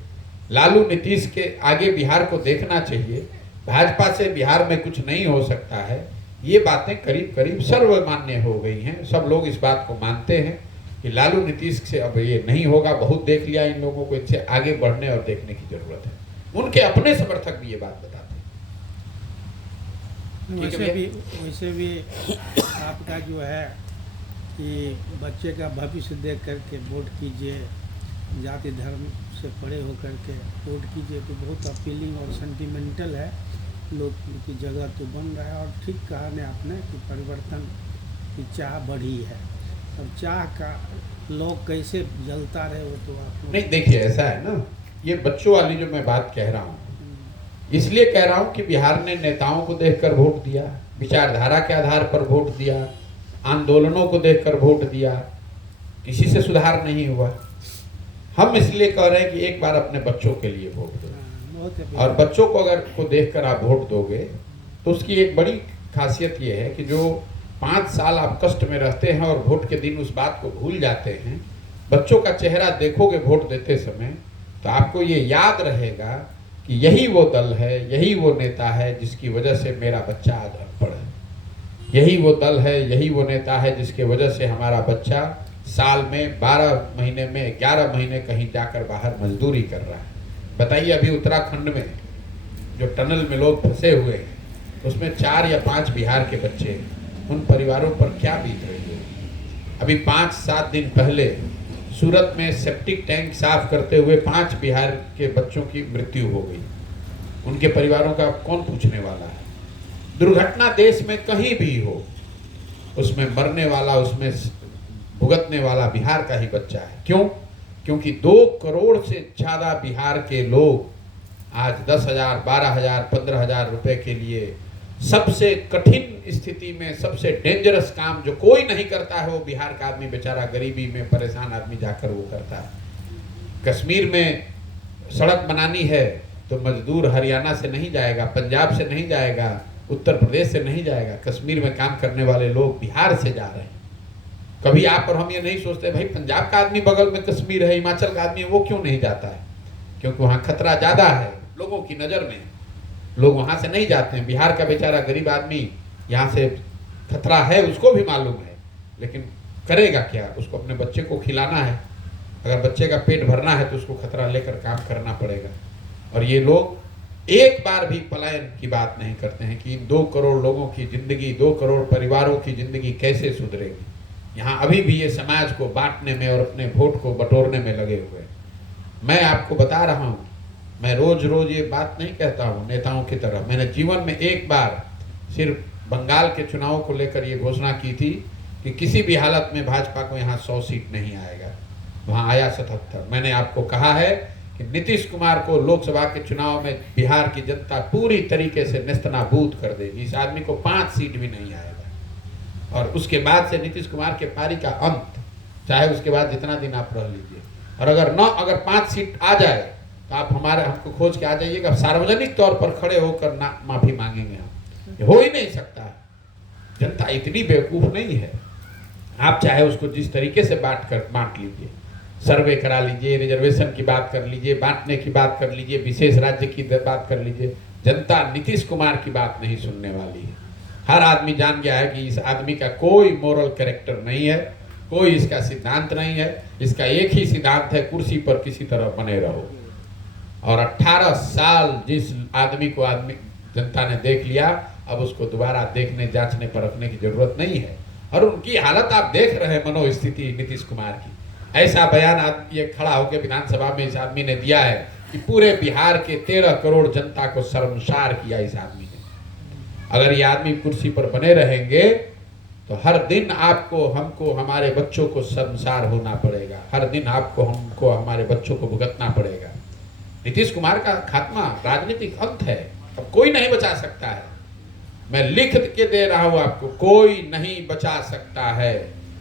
लालू नीतीश के आगे बिहार को देखना चाहिए। भाजपा से बिहार में कुछ नहीं हो सकता है, ये बातें करीब करीब सर्वमान्य हो गई हैं। सब लोग इस बात को मानते हैं कि लालू नीतीश से अब ये नहीं होगा, बहुत देख लिया इन लोगों को, इनसे आगे बढ़ने और देखने की जरूरत है। उनके अपने समर्थक भी ये बात बताते हैं। वैसे भी आपका जो है कि बच्चे का भविष्य देख करके वोट कीजिए, जाति धर्म से परे होकर के वोट कीजिए, तो बहुत अपीलिंग और सेंटिमेंटल है। लोग की जगह तो बन रहा है। और ठीक कहा ने आपने कि परिवर्तन की चाह बढ़ी है। अब चाह का लोग कैसे जलता रहे वो तो आप नहीं। देखिए ऐसा है ना, ये बच्चों वाली जो मैं बात कह रहा हूँ, इसलिए कह रहा हूँ कि बिहार ने नेताओं को देखकर वोट दिया, विचारधारा के आधार पर वोट दिया, आंदोलनों को देखकर वोट दिया, किसी से सुधार नहीं हुआ। हम इसलिए कह रहे हैं कि एक बार अपने बच्चों के लिए वोट दो। और बच्चों को अगर को देखकर आप वोट दोगे तो उसकी एक बड़ी खासियत ये है कि जो 5 साल आप कष्ट में रहते हैं और वोट के दिन उस बात को भूल जाते हैं, बच्चों का चेहरा देखोगे वोट देते समय तो आपको ये याद रहेगा कि यही वो दल है, यही वो नेता है जिसकी वजह से मेरा बच्चा आज अनपढ़ है। यही वो दल है, यही वो नेता है जिसके वजह से हमारा बच्चा साल में 12 महीने में 11 महीने कहीं जाकर बाहर मजदूरी कर रहा है। बताइए अभी उत्तराखंड में जो टनल में लोग फंसे हुए हैं उसमें 4 या 5 बिहार के बच्चे हैं। उन परिवारों पर क्या बीत रही है। अभी 5-7 दिन पहले सूरत में सेप्टिक टैंक साफ करते हुए 5 बिहार के बच्चों की मृत्यु हो गई। उनके परिवारों का कौन पूछने वाला है? दुर्घटना देश में कहीं भी हो, उसमें मरने वाला, उसमें भुगतने वाला बिहार का ही बच्चा है। क्यों? क्योंकि 2 करोड़ से ज़्यादा बिहार के लोग आज 10,000, 12,000, 15,000 रुपए के लिए सबसे कठिन स्थिति में, सबसे डेंजरस काम जो कोई नहीं करता है, वो बिहार का आदमी बेचारा, गरीबी में परेशान आदमी जाकर वो करता है। कश्मीर में सड़क बनानी है तो मजदूर हरियाणा से नहीं जाएगा, पंजाब से नहीं जाएगा, उत्तर प्रदेश से नहीं जाएगा। कश्मीर में काम करने वाले लोग बिहार से जा रहे हैं। कभी आप और हम ये नहीं सोचते भाई पंजाब का आदमी बगल में कश्मीर है, हिमाचल का आदमी वो क्यों नहीं जाता है? क्योंकि वहाँ खतरा ज़्यादा है लोगों की नज़र में, लोग वहाँ से नहीं जाते हैं। बिहार का बेचारा गरीब आदमी यहाँ से खतरा है, उसको भी मालूम है, लेकिन करेगा क्या? उसको अपने बच्चे को खिलाना है, अगर बच्चे का पेट भरना है तो उसको खतरा लेकर काम करना पड़ेगा। और ये लोग एक बार भी पलायन की बात नहीं करते हैं कि इन 2 करोड़ लोगों की ज़िंदगी, 2 करोड़ परिवारों की ज़िंदगी कैसे सुधरेगी। यहाँ अभी भी ये समाज को बांटने में और अपने वोट को बटोरने में लगे हुए हैं। मैं आपको बता रहा हूँ, मैं रोज रोज ये बात नहीं कहता हूँ नेताओं की तरह। मैंने जीवन में एक बार सिर्फ बंगाल के चुनाव को लेकर ये घोषणा की थी कि किसी भी हालत में भाजपा को यहाँ 100 सीट नहीं आएगा, वहाँ आया 77। मैंने आपको कहा है कि नीतीश कुमार को लोकसभा के चुनाव में बिहार की जनता पूरी तरीके से नेस्तनाबूद कर देगी। इस आदमी को 5 सीट भी नहीं आएगा। और उसके बाद से नीतीश कुमार के पारी का अंत, चाहे उसके बाद जितना दिन आप रह लीजिए, और अगर 5 सीट आ जाए तो आप हमको खोज के आ जाइएगा, सार्वजनिक तौर पर खड़े होकर ना माफी मांगेंगे हम। ये हो ही नहीं सकता। जनता इतनी बेवकूफ नहीं है। आप चाहे उसको जिस तरीके से बांट लीजिए, सर्वे करा लीजिए, रिजर्वेशन की बात कर लीजिए, बांटने की बात कर लीजिए, विशेष राज्य की बात कर लीजिए, जनता नीतीश कुमार की बात नहीं सुनने वाली है। हर आदमी जान गया है कि इस आदमी का कोई मोरल कैरेक्टर नहीं है, कोई इसका सिद्धांत नहीं है। इसका एक ही सिद्धांत है, कुर्सी पर किसी तरह बने रहो। और 18 साल जिस आदमी को जनता ने देख लिया, अब उसको दोबारा देखने, जांचने, परखने की जरूरत नहीं है। और उनकी हालत आप देख रहे हैं, मनोस्थिति नीतीश कुमार की। ऐसा बयान ये खड़ा होकर विधानसभा में इस आदमी ने दिया है कि पूरे बिहार के 13 करोड़ जनता को शर्मसार किया इस आदमी ने। अगर ये आदमी कुर्सी पर बने रहेंगे तो हर दिन आपको, हमको, हमारे बच्चों को शर्मसार होना पड़ेगा। हर दिन आपको, हमको, हमारे बच्चों को भुगतना पड़ेगा। नीतीश कुमार का खात्मा राजनीतिक अंत है। अब कोई नहीं बचा सकता है। मैं लिख के दे रहा हूं आपको, कोई नहीं बचा सकता है।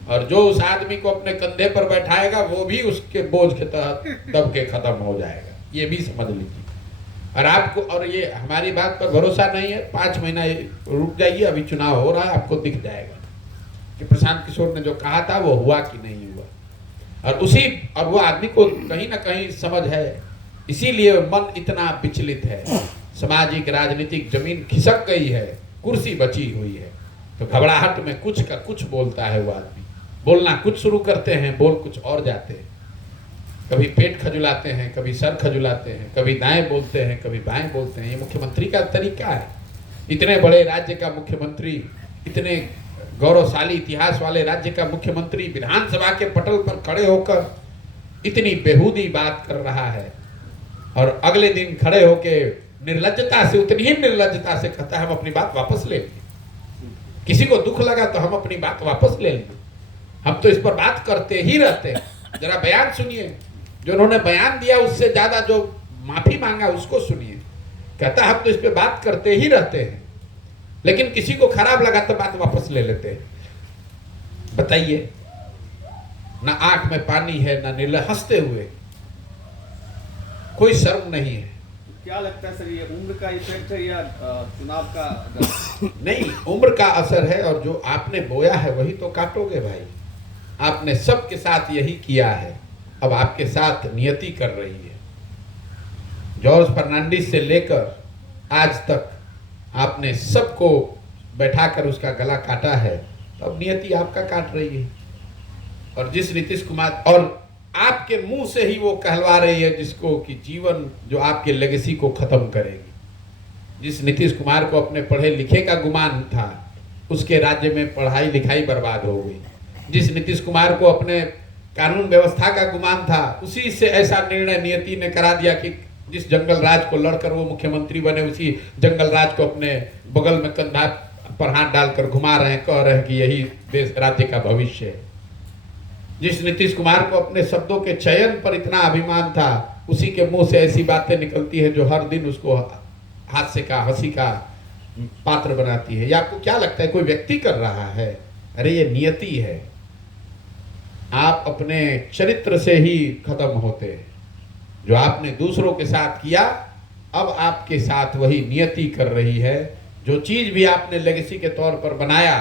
और जो उस आदमी को अपने कंधे पर बैठाएगा वो भी उसके बोझ के तहत दब के खत्म हो जाएगा। ये भी समझ लीजिए। और आपको, और ये हमारी बात पर भरोसा नहीं है, 5 महीना रुक जाइए, अभी चुनाव हो रहा है, आपको दिख जाएगा कि प्रशांत किशोर ने जो कहा था वो हुआ कि नहीं हुआ। और वो आदमी को कहीं ना कहीं समझ है, इसीलिए मन इतना विचलित है। सामाजिक राजनीतिक जमीन खिसक गई है, कुर्सी बची हुई है, तो घबराहट में कुछ का कुछ बोलता है वो आदमी। बोलना कुछ शुरू करते हैं, बोल कुछ और जाते हैं। कभी पेट खजुलाते हैं, कभी सर खजुलाते हैं, कभी दाएं बोलते हैं, कभी बाएं बोलते हैं। ये मुख्यमंत्री का तरीका है। इतने बड़े राज्य का मुख्यमंत्री, इतने गौरवशाली इतिहास वाले राज्य का मुख्यमंत्री विधानसभा के पटल पर खड़े होकर इतनी बेहूदी बात कर रहा है, और अगले दिन खड़े होके निर्लज्जता से, उतनी ही निर्लज्जता से कहता है हम अपनी बात वापस ले लेंगे। किसी को दुख लगा तो हम अपनी बात वापस ले लेंगे। हम तो इस पर बात करते ही रहते हैं। जरा बयान सुनिए, जो उन्होंने बयान दिया उससे ज्यादा जो माफी मांगा उसको सुनिए। कहता हम तो इस पर बात करते ही रहते हैं, लेकिन किसी को खराब लगा तो बात वापस ले लेते हैं। बताइए, ना आंख में पानी है, ना निर्लज, हंसते हुए, कोई शर्म नहीं है। क्या लगता है सर, ये उम्र का इफेक्ट है या चुनाव का? नहीं, उम्र का असर है। और जो आपने बोया है वही तो काटोगे भाई। आपने सबके साथ यही किया है, अब आपके साथ नियति कर रही है। जॉर्ज फर्नांडिस से लेकर आज तक आपने सबको बैठाकर उसका गला काटा है, तो अब नियति आपका काट रही है। और जिस नीतीश कुमार, और आपके मुंह से ही वो कहलवा रही है जिसको कि जीवन, जो आपके लेगेसी को खत्म करेगी। जिस नीतीश कुमार को अपने पढ़े लिखे का गुमान था, उसके राज्य में पढ़ाई लिखाई बर्बाद हो गई। जिस नीतीश कुमार को अपने कानून व्यवस्था का गुमान था, उसी से ऐसा निर्णय नियति ने करा दिया कि जिस जंगल राज को लड़कर वो मुख्यमंत्री बने, उसी जंगल राज को अपने बगल में कंधा पर हाथ डालकर घुमा रहे हैं, कह रहे हैं कि यही देश राज्य का भविष्य है। जिस नीतीश कुमार को अपने शब्दों के चयन पर इतना अभिमान था, उसी के मुंह से ऐसी बातें निकलती है जो हर दिन उसको हास्य का, हंसी का पात्र बनाती है। या आपको क्या लगता है कोई व्यक्ति कर रहा है? अरे ये नियति है। आप अपने चरित्र से ही खत्म होते हैं। जो आपने दूसरों के साथ किया, अब आपके साथ वही नियति कर रही है। जो चीज भी आपने लेगेसी के तौर पर बनाया,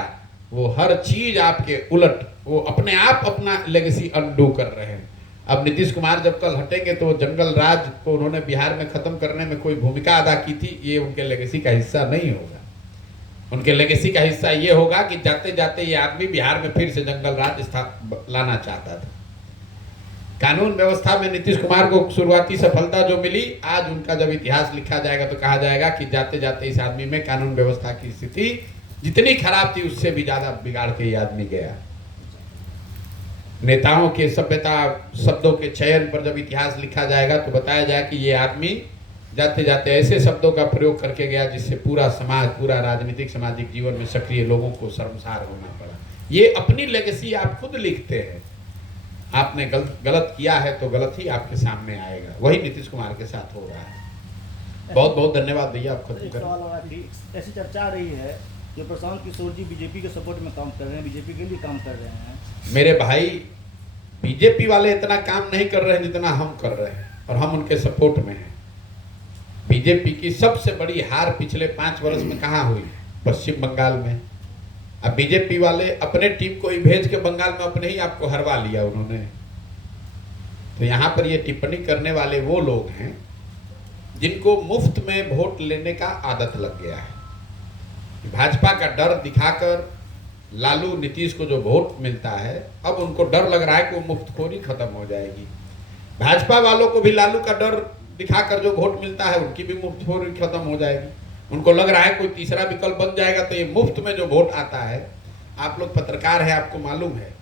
वो हर चीज आपके उलट, वो अपने आप अपना लेगेसी अनडू कर रहे हैं। अब नीतीश कुमार जब कल हटेंगे तो जंगल राज को उन्होंने बिहार में खत्म करने में कोई भूमिका अदा की थी, ये उनके लेगेसी का हिस्सा नहीं होगा। उनके लेगेसी का हिस्सा ये होगा कि जाते जाते ये आदमी बिहार में फिर से जंगल राज लाना चाहता था। कानून व्यवस्था में नीतीश कुमार को शुरुआती सफलता जो मिली, आज उनका जब इतिहास लिखा जाएगा तो कहा जाएगा कि जाते जाते इस आदमी में कानून व्यवस्था की स्थिति जितनी खराब थी उससे भी ज्यादा बिगाड़ के ये आदमी गया। नेताओं के सभ्यता शब्दों के चयन पर जब इतिहास लिखा जाएगा तो बताया जाए कि ये आदमी जाते जाते ऐसे शब्दों का प्रयोग करके गया जिससे पूरा समाज, पूरा राजनीतिक सामाजिक जीवन में सक्रिय लोगों को शर्मसार होना पड़ा। ये अपनी लेगेसी आप खुद लिखते हैं। आपने गलत किया है तो गलत ही आपके सामने आएगा। वही नीतीश कुमार के साथ हो रहा है। बहुत बहुत धन्यवाद भैया, आप खत्म करें। ऐसी चर्चा आ रही है कि प्रशांत किशोर जी बीजेपी के सपोर्ट में काम कर रहे हैं, बीजेपी के लिए काम कर रहे हैं। मेरे भाई, बीजेपी वाले इतना काम नहीं कर रहे हैं जितना हम कर रहे हैं, और हम उनके सपोर्ट में हैं। बीजेपी की सबसे बड़ी हार पिछले 5 वर्ष में कहाँ हुई? पश्चिम बंगाल में। अब बीजेपी वाले अपने टीम को ही भेज के बंगाल में अपने ही आपको हरवा लिया उन्होंने। तो यहाँ पर ये टिप्पणी करने वाले वो लोग हैं जिनको मुफ्त में वोट लेने का आदत लग गया है। भाजपा का डर दिखाकर लालू नीतीश को जो वोट मिलता है, अब उनको डर लग रहा है कि वो मुफ्तखोरी खत्म हो जाएगी। भाजपा वालों को भी लालू का डर दिखाकर जो वोट मिलता है उनकी भी मुफ्तखोरी खत्म हो जाएगी। उनको लग रहा है कोई तीसरा विकल्प बन जाएगा तो ये मुफ्त में जो वोट आता है, आप लोग पत्रकार हैं, आपको मालूम है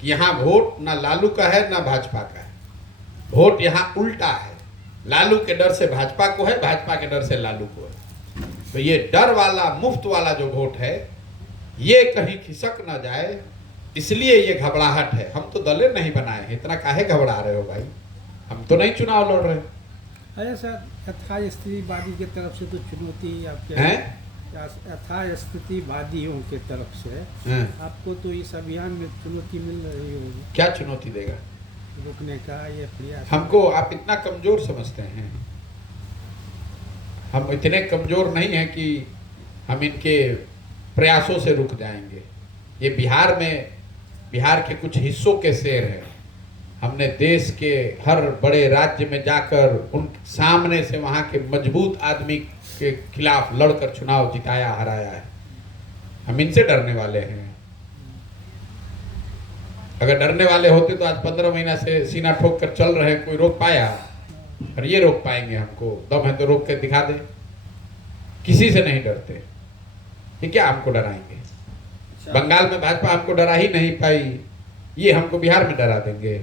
कि यहाँ वोट ना लालू का है ना भाजपा का है। वोट यहाँ उल्टा है, लालू के डर से भाजपा को है, भाजपा के डर से लालू को है। तो ये डर वाला, मुफ्त वाला जो वोट है, ये कहीं खिसक ना जाए, इसलिए ये घबराहट है। हम तो दलेर नहीं बनाए हैं, इतना काहे घबरा रहे हो भाई? हम तो नहीं चुनाव लड़ रहे। अरे सर, यथास्थितिवादी की तरफ से तो चुनौती आपके हैं? यथास्थितिवादियों की तरफ से आपको तो इस अभियान में चुनौती मिल रही होगी। क्या चुनौती देगा? रुकने का ये प्रयास। हमको आप इतना कमजोर समझते हैं? हम इतने कमजोर नहीं हैं कि हम इनके प्रयासों से रुक जाएंगे। ये बिहार के कुछ हिस्सों के शेर हैं। हमने देश के हर बड़े राज्य में जाकर उन सामने से वहाँ के मजबूत आदमी के खिलाफ लड़कर चुनाव जिताया, हराया है। हम इनसे डरने वाले हैं? अगर डरने वाले होते तो आज 15 महीना से सीना ठोक कर चल रहे हैं, कोई रोक पाया? और ये रोक पाएंगे? हमको दम है तो रोक के दिखा दे। किसी से नहीं डरते, ये क्या हमको डराएंगे? बंगाल में भाजपा हमको डरा ही नहीं पाई, ये हमको बिहार में डरा देंगे?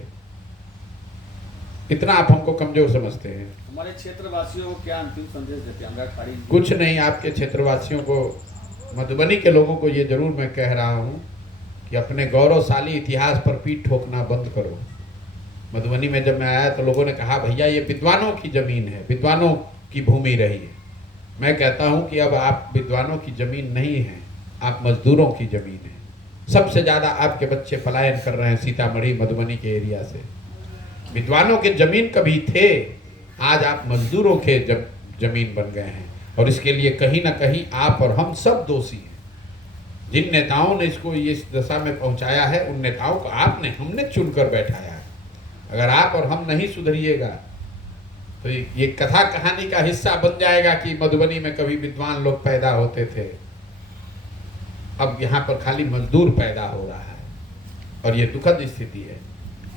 इतना आप हमको कमजोर समझते हैं। हमारे क्षेत्रवासियों को क्या अंतिम संदेश देते हैं? कुछ नहीं, आपके क्षेत्रवासियों को, मधुबनी के लोगों को ये जरूर मैं कह रहा हूँ कि अपने गौरवशाली इतिहास पर पीठ ठोकना बंद करो। मधुबनी में जब मैं आया तो लोगों ने कहा भैया ये विद्वानों की जमीन है, विद्वानों की भूमि रही है। मैं कहता हूँ कि अब आप विद्वानों की जमीन नहीं है, आप मजदूरों की जमीन है। सबसे ज्यादा आपके बच्चे पलायन कर रहे हैं सीतामढ़ी, मधुबनी के एरिया से। विद्वानों के जमीन कभी थे, आज आप मजदूरों के जमीन बन गए हैं। और इसके लिए कहीं ना कहीं आप और हम सब दोषी हैं। जिन नेताओं ने इसको इस दशा में पहुंचाया है, उन नेताओं को हमने चुनकर बैठाया है। अगर आप और हम नहीं सुधरिएगा तो ये कथा कहानी का हिस्सा बन जाएगा कि मधुबनी में कभी विद्वान लोग पैदा होते थे, अब यहाँ पर खाली मजदूर पैदा हो रहा है। और ये दुखद स्थिति है।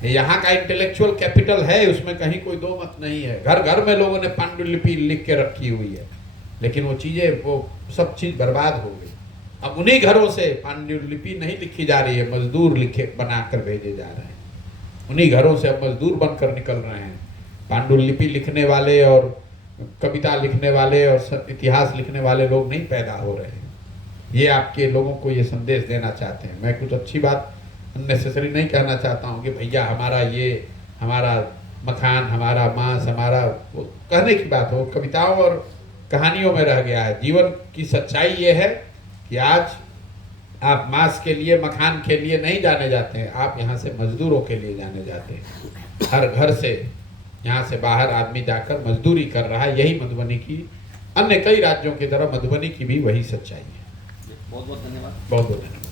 यहाँ का इंटेलेक्चुअल कैपिटल है, उसमें कहीं कोई दो मत नहीं है। घर घर में लोगों ने पांडुलिपि लिख के रखी हुई है, लेकिन वो चीजें, वो सब चीज बर्बाद हो गई। अब उन्हीं घरों से पांडुलिपि नहीं लिखी जा रही है, मजदूर लिखे बनाकर भेजे जा रहे हैं। उन्हीं घरों से अब मजदूर बनकर निकल रहे हैं। पांडुलिपि लिखने वाले और कविता लिखने वाले और इतिहास लिखने वाले लोग नहीं पैदा हो रहे हैं। ये आपके लोगों को ये संदेश देना चाहते हैं। मैं कुछ अच्छी बात अननेसेसरी नहीं कहना चाहता हूँ कि भैया हमारा मखान, हमारा मांस, हमारा, वो कहने की बात हो, कविताओं और कहानियों में रह गया है। जीवन की सच्चाई ये है कि आज आप मांस के लिए, मखान के लिए नहीं जाने जाते हैं, आप यहाँ से मजदूरों के लिए जाने जाते हैं। हर घर से, यहाँ से बाहर आदमी जाकर मजदूरी कर रहा है। यही मधुबनी की, अन्य कई राज्यों की तरह मधुबनी की भी वही सच्चाई है। बहुत बहुत धन्यवाद। बहुत बहुत धन्यवाद।